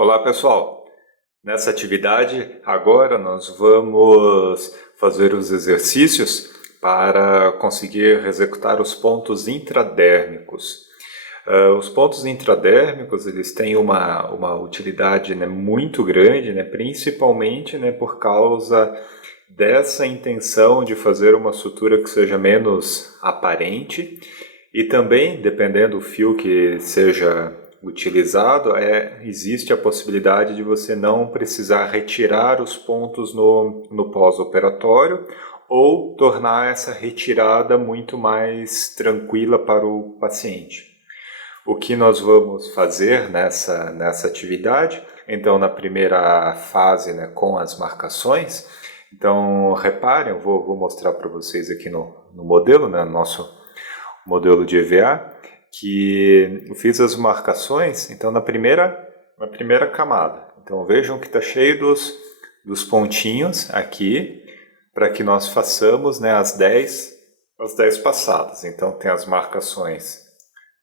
Olá pessoal, nessa atividade agora nós vamos fazer os exercícios para conseguir executar os pontos intradérmicos. Os pontos intradérmicos eles têm uma utilidade, muito grande, principalmente, por causa dessa intenção de fazer uma sutura que seja menos aparente e também, dependendo do fio que seja utilizado, existe a possibilidade de você não precisar retirar os pontos no pós-operatório ou tornar essa retirada muito mais tranquila para o paciente. O que nós vamos fazer nessa atividade? Então, na primeira fase, com as marcações, então reparem, eu vou mostrar para vocês aqui no modelo, nosso modelo de EVA, que eu fiz as marcações, então na primeira camada. Então vejam que está cheio dos pontinhos aqui, para que nós façamos as 10 passadas. Então tem as marcações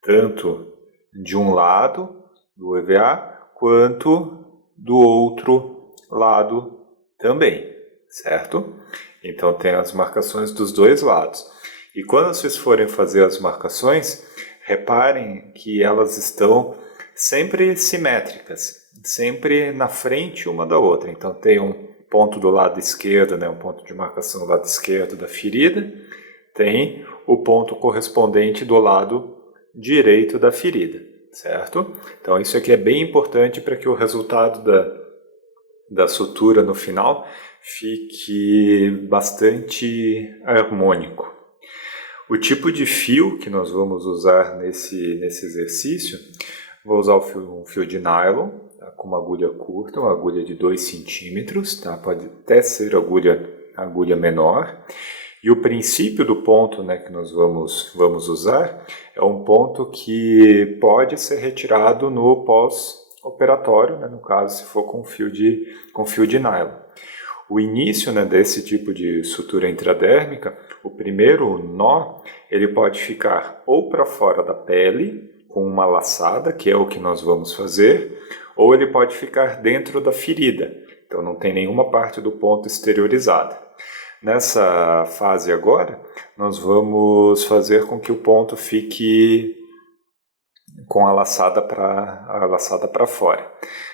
tanto de um lado do EVA, quanto do outro lado também, certo? Então tem as marcações dos dois lados. E quando vocês forem fazer as marcações, reparem que elas estão sempre simétricas, sempre na frente uma da outra. Então tem um ponto do lado esquerdo, um ponto de marcação do lado esquerdo da ferida, tem o ponto correspondente do lado direito da ferida, certo? Então isso aqui é bem importante para que o resultado da sutura no final fique bastante harmônico. O tipo de fio que nós vamos usar nesse exercício, vou usar um fio de nylon, com uma agulha curta, uma agulha de 2 centímetros, pode até ser agulha menor. E o princípio do ponto que nós vamos usar é um ponto que pode ser retirado no pós-operatório, no caso se for com fio de nylon. O início desse tipo de sutura intradérmica, o primeiro nó, ele pode ficar ou para fora da pele, com uma laçada, que é o que nós vamos fazer, ou ele pode ficar dentro da ferida, então não tem nenhuma parte do ponto exteriorizada. Nessa fase agora, nós vamos fazer com que o ponto fique com a laçada para fora.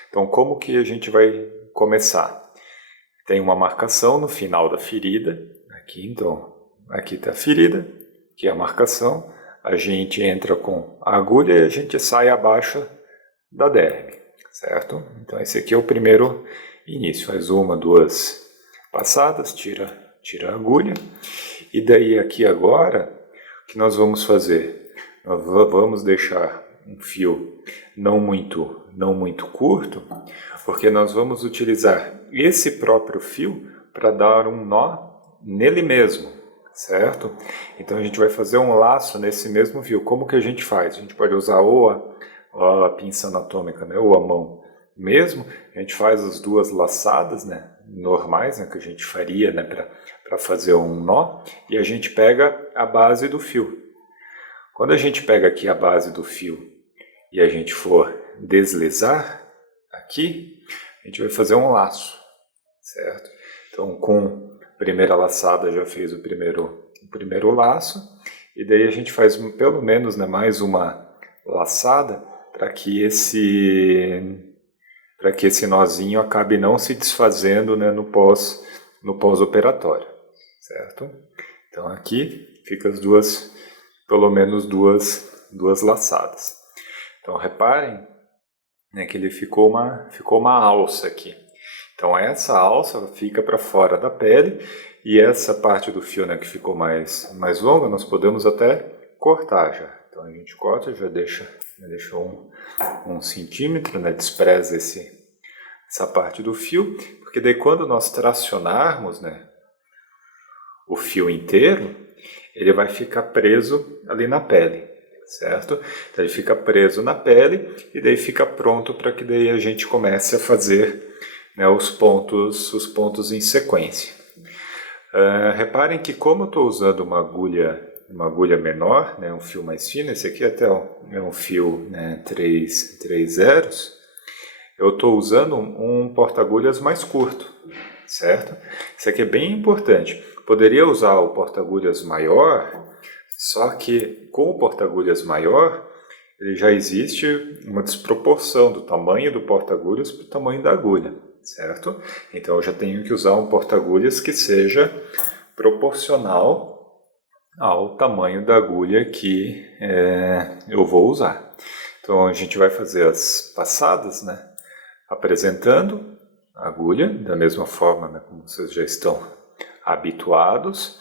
Então como que a gente vai começar? Tem uma marcação no final da ferida, aqui então, aqui está a ferida, aqui é a marcação, a gente entra com a agulha e a gente sai abaixo da derme, certo? Então esse aqui é o primeiro início, faz uma, 2 passadas, tira a agulha, e daí aqui agora, o que nós vamos fazer? Nós vamos deixar um fio não muito curto, porque nós vamos utilizar esse próprio fio para dar um nó nele mesmo, certo? Então a gente vai fazer um laço nesse mesmo fio. Como que a gente faz? A gente pode usar ou a pinça anatômica, ou a mão mesmo. A gente faz as duas laçadas, normais, que a gente faria, para fazer um nó, e a gente pega a base do fio. Quando a gente pega aqui a base do fio e a gente for deslizar aqui, a gente vai fazer um laço, certo? Então, com a primeira laçada já fez o primeiro laço, e daí a gente faz pelo menos mais uma laçada para que esse nozinho acabe não se desfazendo no pós-operatório, certo? Então aqui fica as duas, pelo menos duas laçadas. Então reparem que ele ficou uma alça aqui. Então essa alça fica para fora da pele, e essa parte do fio que ficou mais longa, nós podemos até cortar já. Então a gente corta, já deixa um centímetro, despreza essa parte do fio, porque daí quando nós tracionarmos o fio inteiro, ele vai ficar preso ali na pele, certo? Então ele fica preso na pele e daí fica pronto para que daí a gente comece a fazer os pontos em sequência. Reparem que como eu estou usando uma agulha menor, um fio mais fino, esse aqui até é um fio 3 zeros, eu estou usando um porta-agulhas mais curto, certo? Isso aqui é bem importante. Poderia usar o porta-agulhas maior, só que com o porta-agulhas maior, ele já existe uma desproporção do tamanho do porta-agulhas para o tamanho da agulha, certo? Então eu já tenho que usar um porta-agulhas que seja proporcional ao tamanho da agulha que eu vou usar. Então a gente vai fazer as passadas, né? Apresentando a agulha da mesma forma, né, como vocês já estão habituados,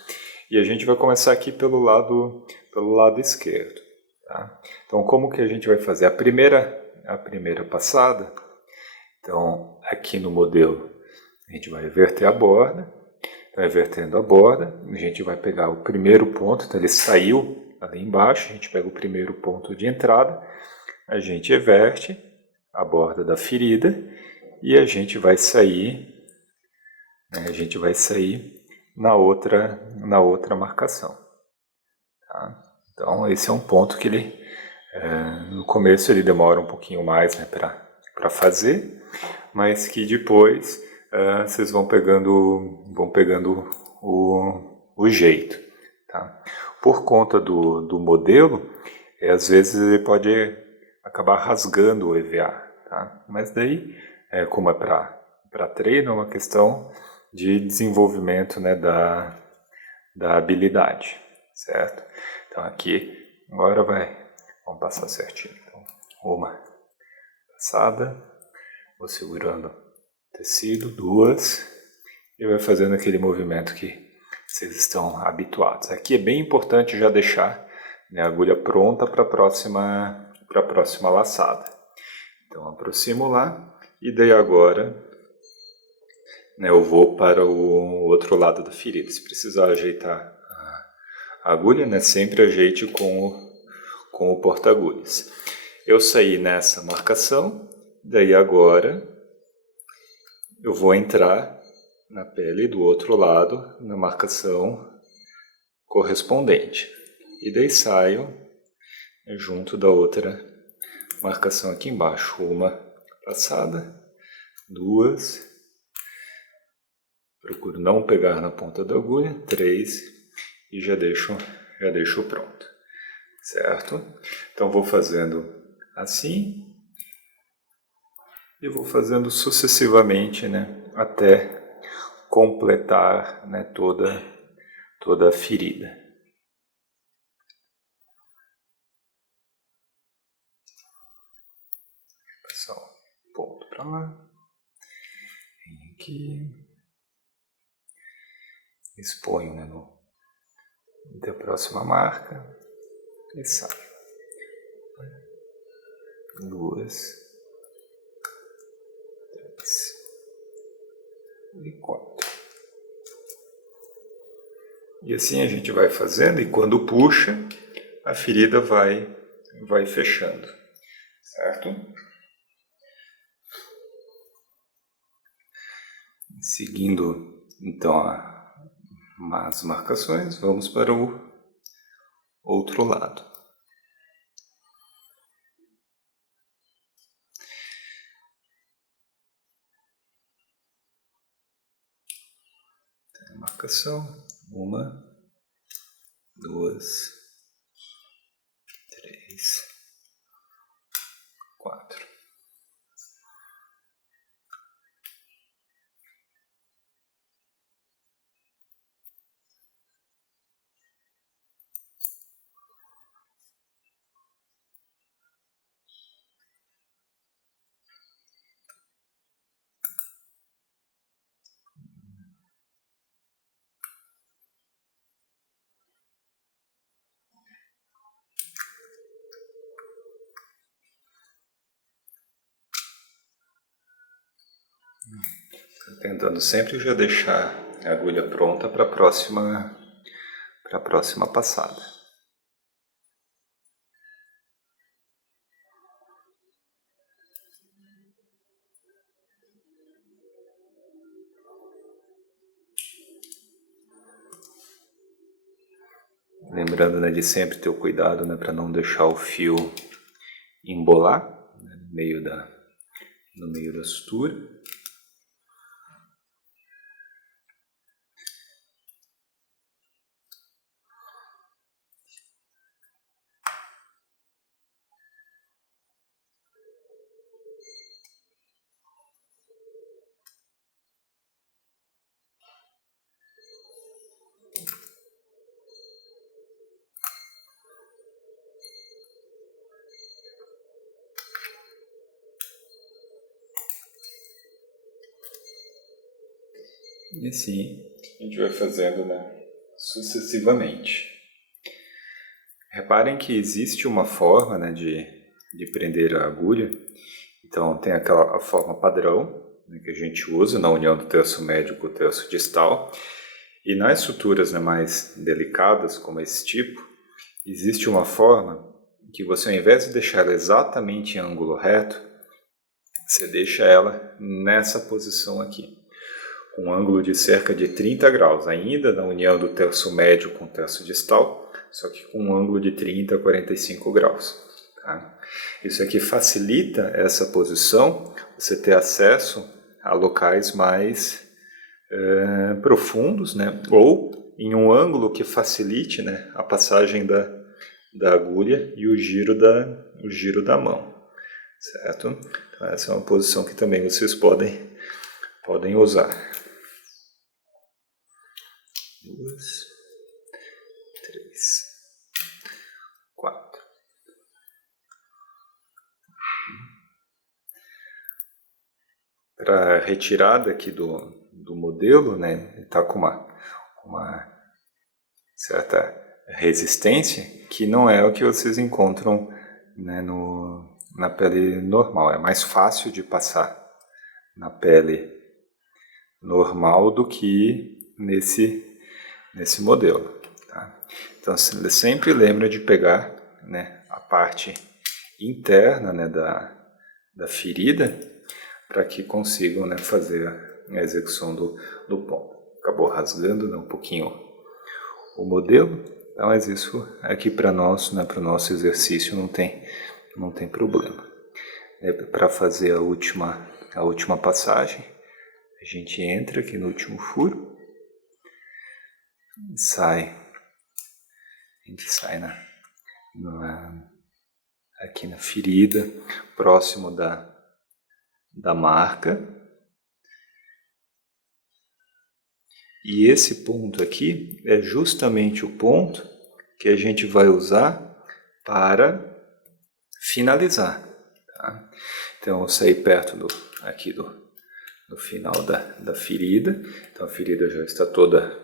e a gente vai começar aqui pelo lado esquerdo. Tá? Então como que a gente vai fazer a primeira passada? Então aqui no modelo a gente vai inverter a borda. Então, invertendo a borda, a gente vai pegar o primeiro ponto, então ele saiu ali embaixo, a gente pega o primeiro ponto de entrada, a gente inverte a borda da ferida e a gente vai sair, né, na outra marcação. Tá? Então esse é um ponto que ele, no começo ele demora um pouquinho mais, né, para fazer, mas que depois vocês vão pegando o jeito. Tá? Por conta do modelo, às vezes ele pode acabar rasgando o EVA. Tá? Mas daí, como é para treino, é uma questão de desenvolvimento, né, da habilidade. Certo? Então aqui, agora vamos passar certinho. Então, uma passada, vou segurando tecido, duas, e vai fazendo aquele movimento que vocês estão habituados. Aqui é bem importante já deixar, né, a agulha pronta para a próxima laçada. Então aproximo lá e daí agora, né, eu vou para o outro lado da ferida. Se precisar ajeitar a agulha, né, sempre ajeite com o porta-agulhas. Eu saí nessa marcação, daí agora eu vou entrar na pele do outro lado, na marcação correspondente. E daí saio junto da outra marcação aqui embaixo. Uma passada, duas, procuro não pegar na ponta da agulha, três, e já deixo pronto. Certo? Então vou fazendo assim e vou fazendo sucessivamente, né, até completar, né, toda a ferida. Passar um ponto para lá, vem aqui, exponho, né, da próxima marca e saio. Duas, três e quatro. E assim a gente vai fazendo, e quando puxa, a ferida vai fechando, certo? Seguindo então as marcações, vamos para o outro lado. Marcação, uma, duas, três, quatro. Tentando sempre já deixar a agulha pronta para a próxima passada. Lembrando, né, de sempre ter o cuidado, né, para não deixar o fio embolar, né, no meio no meio da sutura. E assim a gente vai fazendo, né, sucessivamente. Reparem que existe uma forma, né, de prender a agulha. Então tem a forma padrão, né, que a gente usa na união do terço médio com o terço distal. E nas suturas, né, mais delicadas, como esse tipo, existe uma forma que você, ao invés de deixar ela exatamente em ângulo reto, você deixa ela nessa posição aqui, com um ângulo de cerca de 30 graus, ainda na união do terço médio com o terço distal, só que com um ângulo de 30 a 45 graus. Tá? Isso aqui facilita essa posição, você ter acesso a locais mais profundos, né? Ou em um ângulo que facilite, né, a passagem da agulha e o giro da mão, certo? Então, essa é uma posição que também vocês podem usar. 2, 3, 4. Para retirada aqui do modelo, né, ele está com uma certa resistência que não é o que vocês encontram, né, na pele normal. É mais fácil de passar na pele normal do que nesse modelo. Tá? Então sempre lembra de pegar, né, a parte interna, né, da ferida para que consigam, né, fazer a execução do ponto. Acabou rasgando, né, um pouquinho o modelo, mas isso aqui para nós, né, para o nosso exercício não tem problema. Para fazer a última passagem, a gente entra aqui no último furo, a gente sai aqui na ferida, próximo da marca. E esse ponto aqui é justamente o ponto que a gente vai usar para finalizar. Tá? Então eu saí perto aqui do final da ferida. Então a ferida já está toda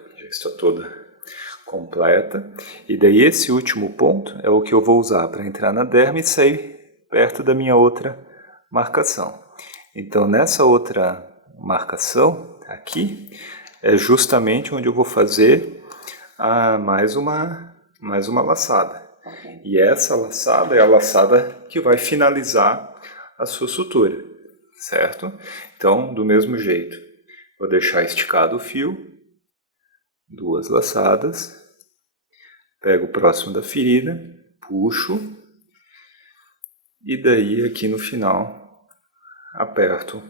completa. E daí esse último ponto é o que eu vou usar para entrar na derme e sair perto da minha outra marcação. Então nessa outra marcação aqui é justamente onde eu vou fazer mais uma laçada. E essa laçada é a laçada que vai finalizar a sua sutura, certo? Então, do mesmo jeito, vou deixar esticado o fio, 2 laçadas, pego o próximo da ferida, puxo, e daí aqui no final aperto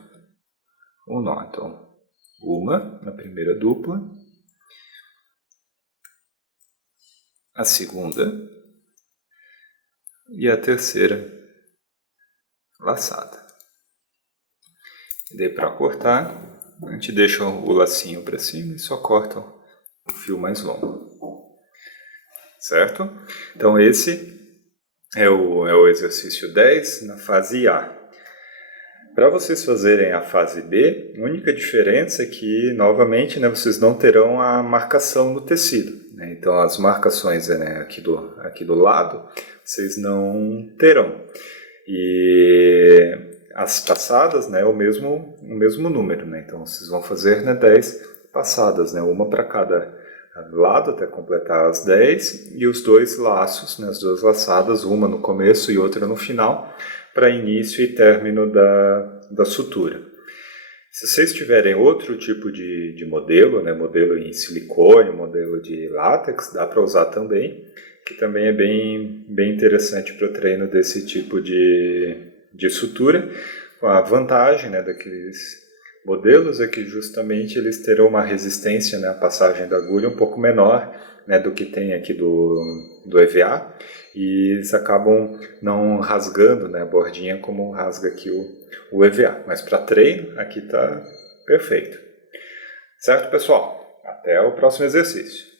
o nó. Então, uma na primeira dupla, a segunda e a terceira laçada. E daí para cortar, a gente deixa o lacinho para cima e só corta o fio mais longo. Certo? Então esse é o exercício 10 na fase A. Para vocês fazerem a fase B, a única diferença é que, novamente, né, vocês não terão a marcação no tecido. Né? Então, as marcações, né, aqui do lado, vocês não terão. E as passadas, né, o mesmo número. Né? Então, vocês vão fazer, né, 10 passadas, né, uma para cada lado até completar as 10, e os 2 laços, né, as 2 laçadas, uma no começo e outra no final, para início e término da sutura. Se vocês tiverem outro tipo de modelo, né, modelo em silicone, modelo de látex, dá para usar também, que também é bem interessante para o treino desse tipo de sutura, A vantagem, né, daqueles modelos é que justamente eles terão uma resistência, né, à passagem da agulha um pouco menor, né, do que tem aqui do EVA, e eles acabam não rasgando, né, a bordinha como rasga aqui o EVA. Mas para treino, aqui está perfeito. Certo, pessoal? Até o próximo exercício.